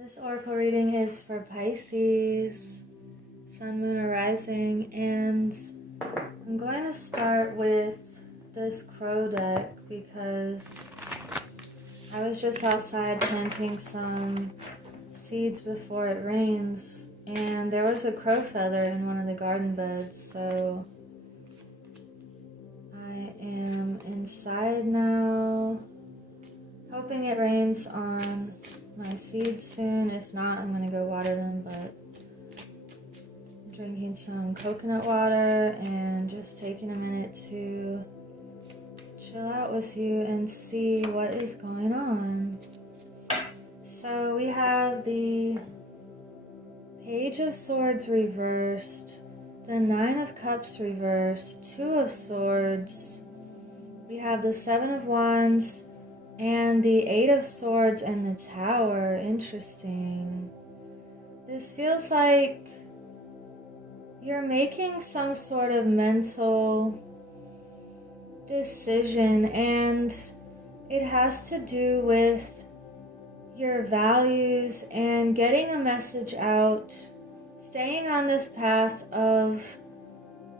This oracle reading is for Pisces, Sun, Moon, or Rising, and I'm going to start with this crow deck because I was just outside planting some seeds before it rains, and there was a crow feather in one of the garden beds, so I am inside now, hoping it rains on my seeds soon. If not, I'm gonna go water them, but I'm drinking some coconut water and just taking a minute to chill out with you and see what is going on. So we have the Page of Swords reversed, the Nine of Cups reversed, Two of Swords, we have the Seven of Wands, and the Eight of Swords and the Tower. Interesting. This feels like you're making some sort of mental decision, and it has to do with your values and getting a message out, staying on this path of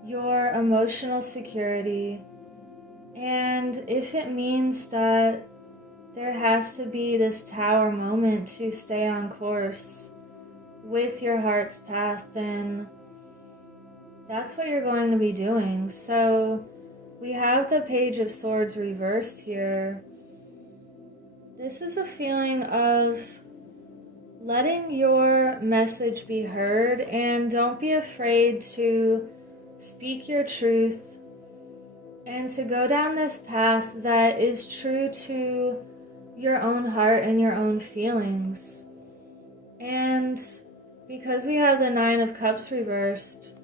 your emotional security. And if it means that there has to be this tower moment to stay on course with your heart's path, then that's what you're going to be doing. So we have the Page of Swords reversed here. This is a feeling of letting your message be heard, and don't be afraid to speak your truth and to go down this path that is true to your own heart and your own feelings. And because we have the Nine of Cups reversed,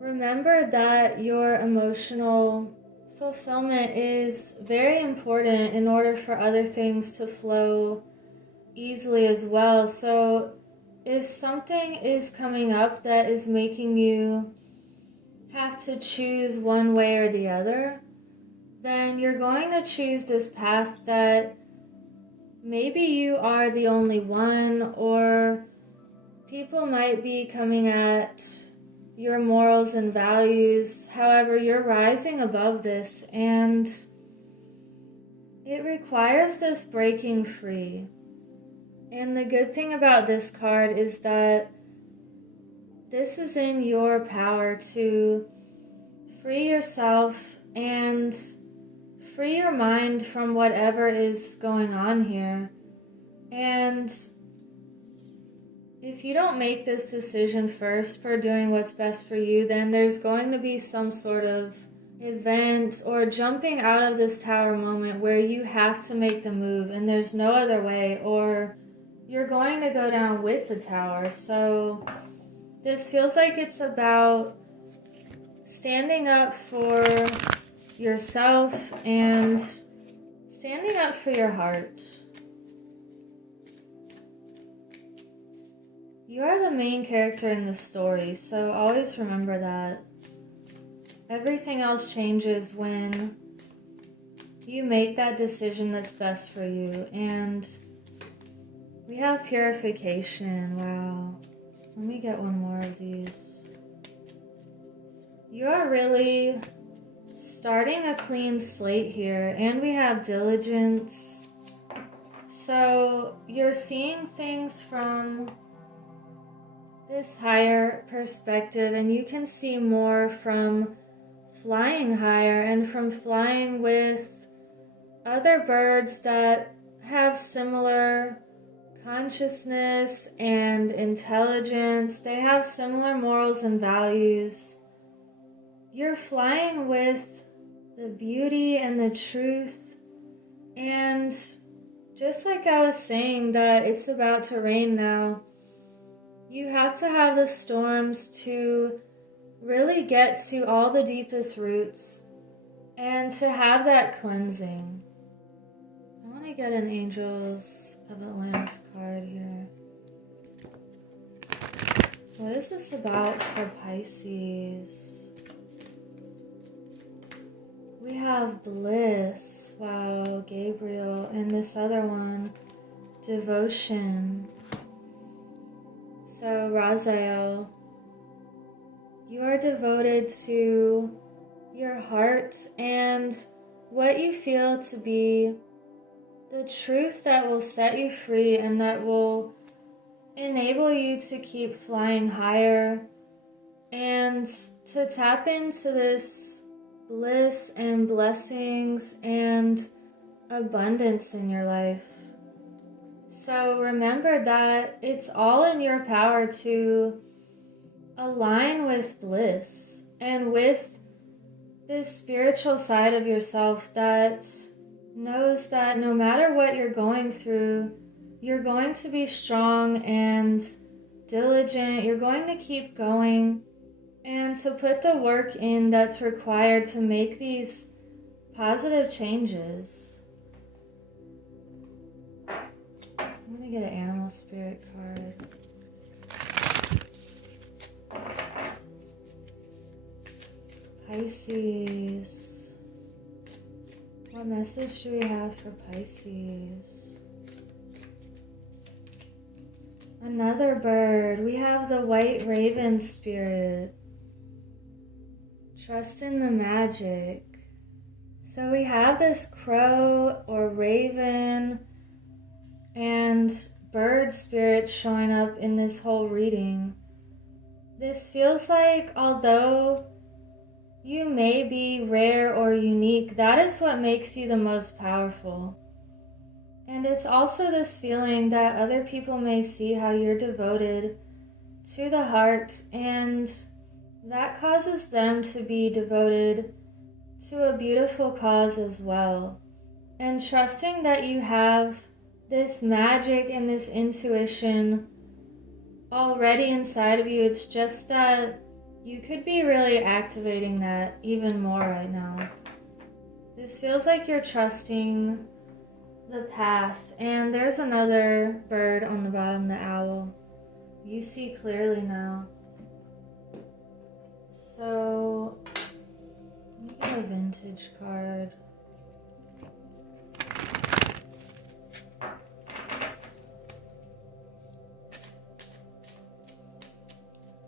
remember that your emotional fulfillment is very important in order for other things to flow easily as well. So if something is coming up that is making you have to choose one way or the other, then you're going to choose this path that maybe you are the only one, or people might be coming at your morals and values. However, you're rising above this, and it requires this breaking free. And the good thing about this card is that this is in your power to free yourself and free your mind from whatever is going on here. And if you don't make this decision first for doing what's best for you, then there's going to be some sort of event or jumping out of this tower moment where you have to make the move and there's no other way, or you're going to go down with the tower. So this feels like it's about standing up for yourself and standing up for your heart. You are the main character in the story, so always remember that. Everything else changes when you make that decision that's best for you. And we have purification. Wow. Let me get one more of these. You are really starting a clean slate here, and we have diligence. So you're seeing things from this higher perspective, and you can see more from flying higher and from flying with other birds that have similar consciousness and intelligence. They have similar morals and values. You're flying with the beauty and the truth. And just like I was saying that it's about to rain now, you have to have the storms to really get to all the deepest roots and to have that cleansing. I want to get an Angels of Atlantis card here. What is this about for Pisces? We have bliss. Wow, Gabriel. And this other one, devotion. So Raziel, you are devoted to your heart and what you feel to be the truth that will set you free and that will enable you to keep flying higher and to tap into this bliss and blessings and abundance in your life. So remember that it's all in your power to align with bliss and with this spiritual side of yourself that knows that no matter what you're going through, you're going to be strong and diligent. You're going to keep going and to put the work in that's required to make these positive changes. I'm going to get an animal spirit card. Pisces. What message do we have for Pisces? Another bird. We have the white raven spirit. Trust in the magic. So we have this crow or raven and bird spirit showing up in this whole reading. This feels like, although you may be rare or unique, that is what makes you the most powerful. And it's also this feeling that other people may see how you're devoted to the heart, and that causes them to be devoted to a beautiful cause as well. And trusting that you have this magic and this intuition already inside of you, it's just that you could be really activating that even more right now. This feels like you're trusting the path. And there's another bird on the bottom, the owl. You see clearly now. So, let me get a vintage card.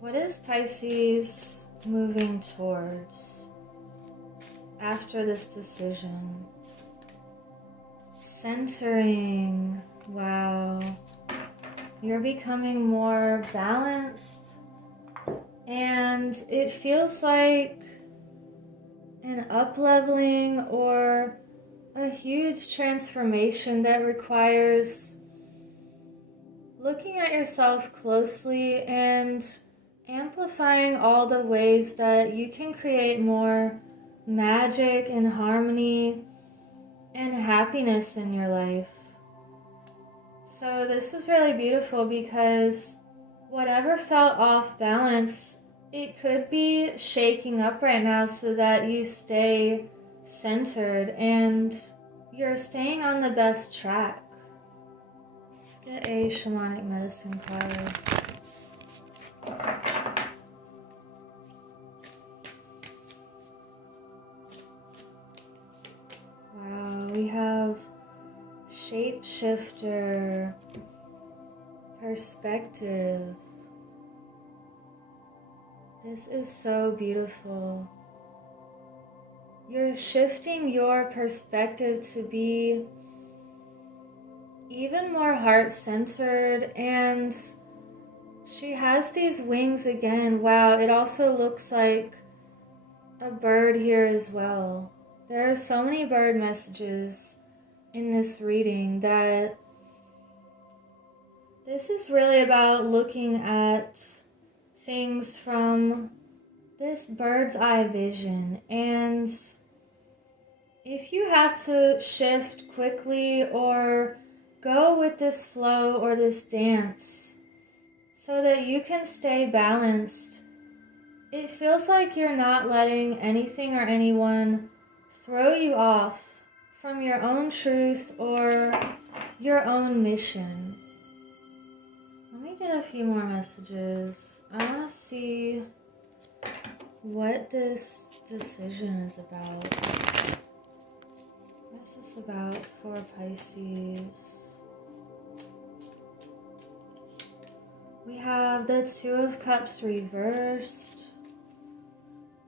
What is Pisces moving towards after this decision? Centering. Wow. You're becoming more balanced, and it feels like an up-leveling or a huge transformation that requires looking at yourself closely and amplifying all the ways that you can create more magic and harmony and happiness in your life. So this is really beautiful because whatever felt off balance, it could be shaking up right now so that you stay centered and you're staying on the best track. Let's get a shamanic medicine card. Wow, we have shapeshifter, perspective. This is so beautiful. You're shifting your perspective to be even more heart-centered, and she has these wings again. Wow, it also looks like a bird here as well. There are so many bird messages in this reading that this is really about looking at things from this bird's eye vision. And if you have to shift quickly or go with this flow or this dance so that you can stay balanced, it feels like you're not letting anything or anyone throw you off from your own truth or your own mission. Let me get a few more messages. I want to see what this decision is about. What is this about for Pisces? have the Two of Cups reversed.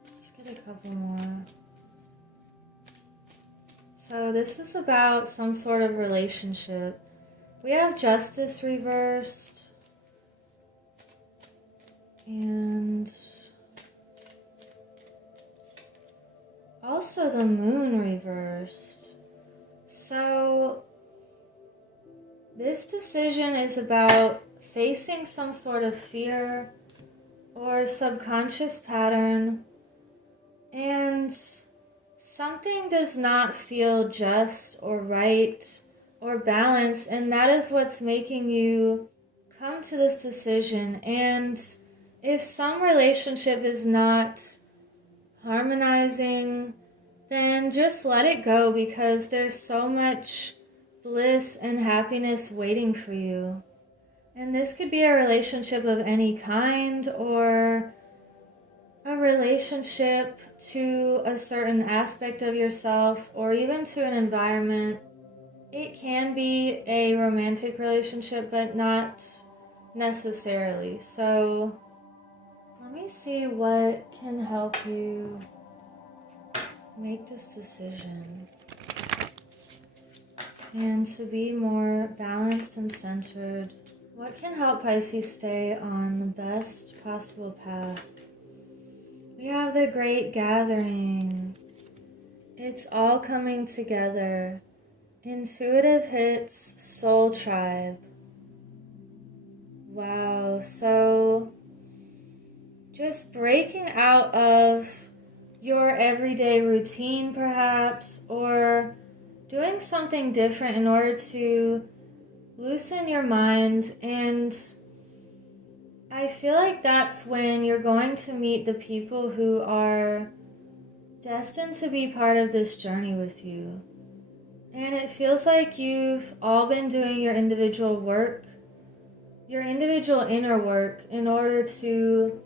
Let's get a couple more. So this is about some sort of relationship. We have Justice reversed. And also the Moon reversed. So this decision is about facing some sort of fear or subconscious pattern, and something does not feel just or right or balanced, and that is what's making you come to this decision. And if some relationship is not harmonizing, then just let it go, because there's so much bliss and happiness waiting for you. And this could be a relationship of any kind, or a relationship to a certain aspect of yourself, or even to an environment. It can be a romantic relationship, but not necessarily. So let me see what can help you make this decision and to be more balanced and centered. What can help Pisces stay on the best possible path? We have the Great Gathering. It's all coming together. Intuitive hits, Soul Tribe. Wow, so just breaking out of your everyday routine perhaps, or doing something different in order to loosen your mind. And I feel like that's when you're going to meet the people who are destined to be part of this journey with you. And it feels like you've all been doing your individual work, your individual inner work, in order to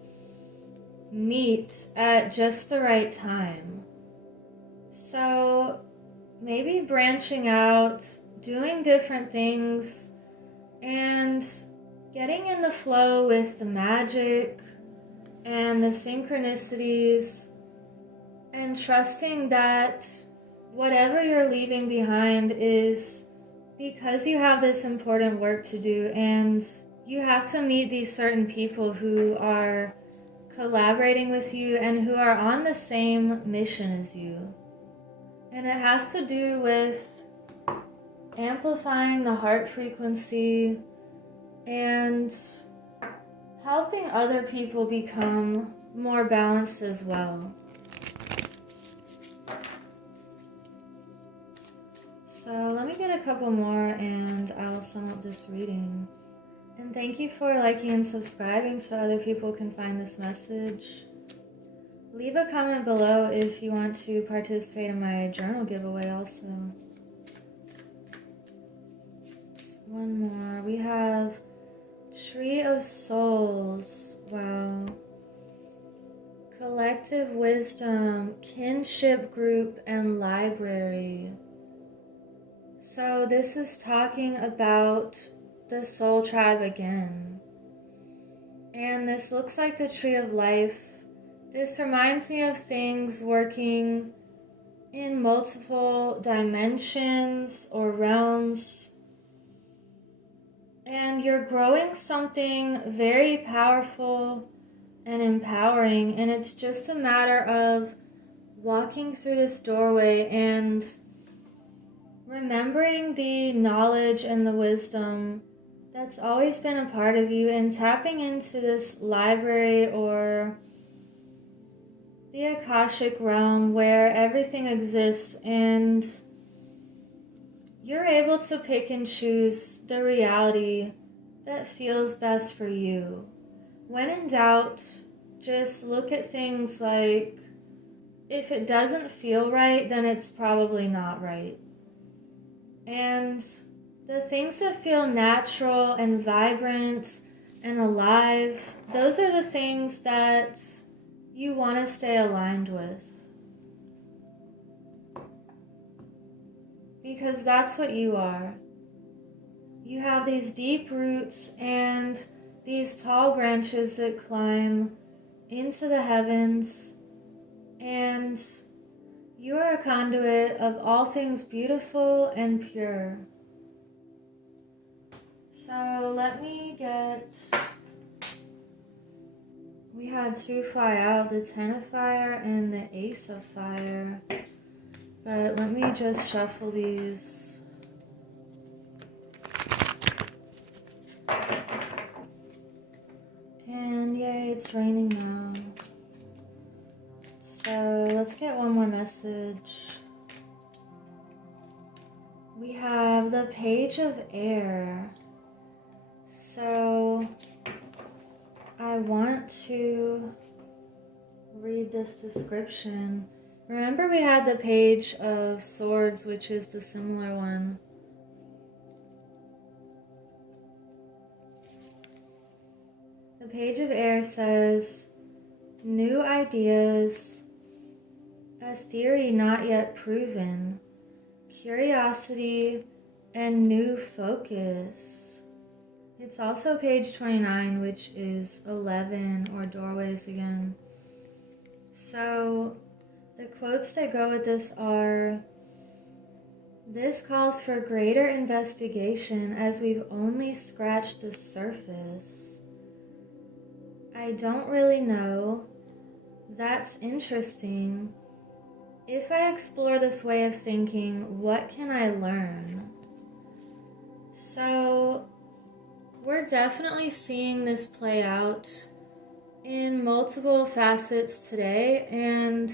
meet at just the right time. So maybe branching out, doing different things, and getting in the flow with the magic and the synchronicities, and trusting that whatever you're leaving behind is because you have this important work to do, and you have to meet these certain people who are collaborating with you and who are on the same mission as you. And it has to do with amplifying the heart frequency and helping other people become more balanced as well. So let me get a couple more and I'll sum up this reading. And thank you for liking and subscribing so other people can find this message. Leave a comment below if you want to participate in my journal giveaway also. One more. We have Tree of Souls. Wow. Collective Wisdom, Kinship Group, and Library. So this is talking about the Soul Tribe again. And this looks like the Tree of Life. This reminds me of things working in multiple dimensions or realms. And you're growing something very powerful and empowering. And it's just a matter of walking through this doorway and remembering the knowledge and the wisdom that's always been a part of you, and tapping into this library or the Akashic realm where everything exists, and you're able to pick and choose the reality that feels best for you. When in doubt, just look at things like, if it doesn't feel right, then it's probably not right. And the things that feel natural and vibrant and alive, those are the things that you want to stay aligned with. Because that's what you are. You have these deep roots and these tall branches that climb into the heavens, and you are a conduit of all things beautiful and pure. So let me get, we had 2 fly out, the 10 of fire and the ace of fire. But let me just shuffle these. And yay, it's raining now. So let's get one more message. We have the Page of Air. So I want to read this description. Remember we had the Page of Swords, which is the similar one. The Page of Air says, new ideas, a theory not yet proven, curiosity, and new focus. It's also page 29, which is 11, or doorways again. So the quotes that go with this are, this calls for greater investigation as we've only scratched the surface. I don't really know. That's interesting. If I explore this way of thinking, what can I learn? So we're definitely seeing this play out in multiple facets today, and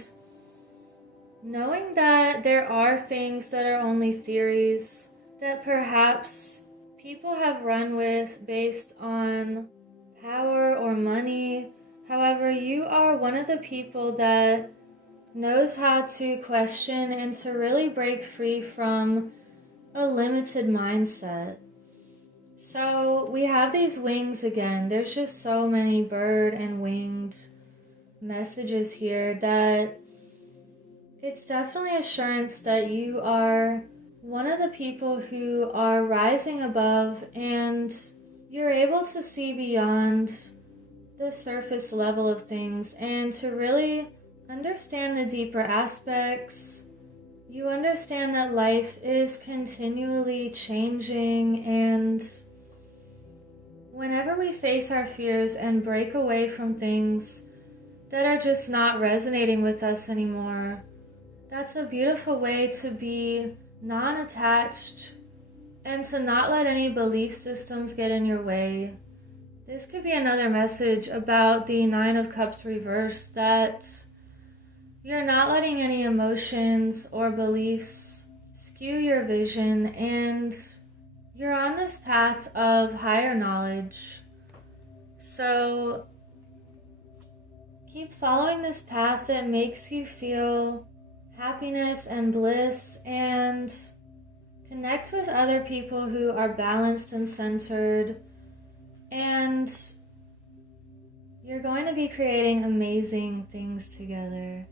knowing that there are things that are only theories that perhaps people have run with based on power or money. However, you are one of the people that knows how to question and to really break free from a limited mindset. So we have these wings again. There's just so many bird and winged messages here that it's definitely assurance that you are one of the people who are rising above, and you're able to see beyond the surface level of things and to really understand the deeper aspects. You understand that life is continually changing, and whenever we face our fears and break away from things that are just not resonating with us anymore, that's a beautiful way to be non-attached and to not let any belief systems get in your way. This could be another message about the 9 of Cups reversed, that you're not letting any emotions or beliefs skew your vision, and you're on this path of higher knowledge. So keep following this path that makes you feel happiness and bliss, and connect with other people who are balanced and centered, and you're going to be creating amazing things together.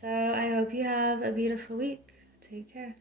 So I hope you have a beautiful week. Take care.